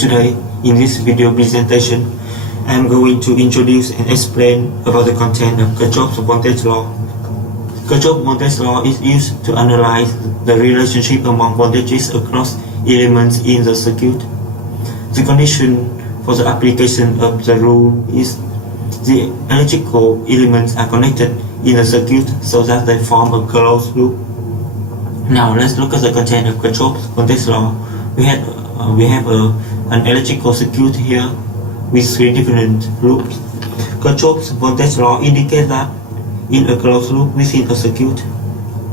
Today, in this video presentation, I am going to introduce and explain about the content of Kirchhoff's voltage law. Kirchhoff's voltage law is used to analyze the relationship among voltages across elements in the circuit. The condition for the application of the rule is the electrical elements are connected in the circuit so that they form a closed loop. Now let's look at the content of Kirchhoff's voltage law. We have an electrical circuit here with three different loops. Kirchhoff's voltage law indicates that in a closed loop within a circuit,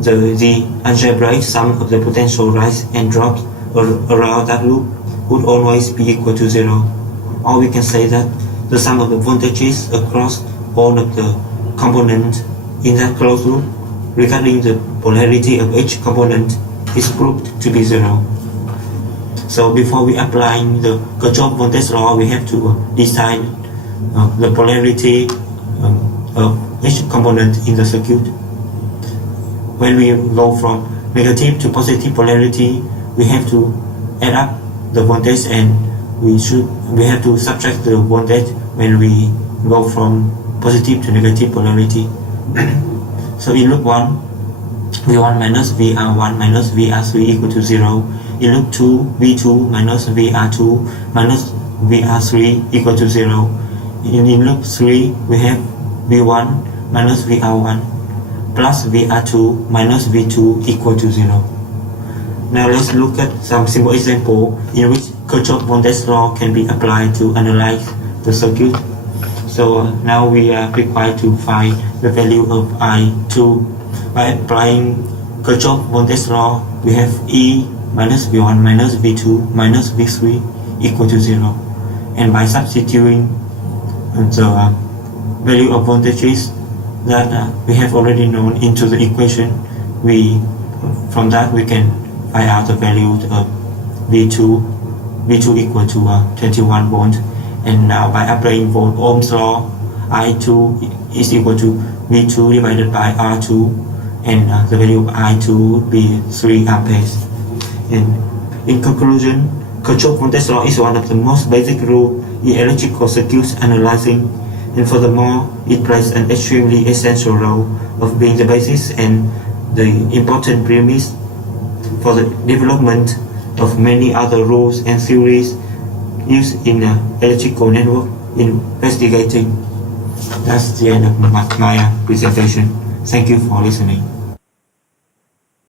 the algebraic sum of the potential rise and drops around that loop would always be equal to zero. Or we can say that the sum of the voltages across all of the components in that closed loop regarding the polarity of each component is proved to be zero. So before we apply the Kirchhoff voltage law, we have to decide the polarity of each component in the circuit. When we go from negative to positive polarity, we have to add up the voltage and we have to subtract the voltage when we go from positive to negative polarity. So in loop 1, V1 minus VR1 minus VR3 equal to 0. In loop 2, V2 minus VR2 minus VR3 equal to 0. In loop 3, we have V1 minus VR1 plus VR2 minus V2 equal to 0. Now let's look at some simple example in which Kirchhoff voltage law can be applied to analyze the circuit. So now we are required to find the value of I2. By applying Kirchhoff voltage law, we have E minus V1 minus V2 minus V3 equal to 0. And by substituting the value of voltages that we have already known into the equation, from that we can find out the value of V2 equal to 21 volt. And now by applying Ohm's law, I2 is equal to V2 divided by R2, and the value of I2 would be 3 amperes. And in conclusion, Kirchhoff voltage law is one of the most basic rules in electrical circuits analyzing, and furthermore, it plays an extremely essential role of being the basis and the important premise for the development of many other rules and theories used in electrical network investigating. That's the end of my presentation. Thank you for listening.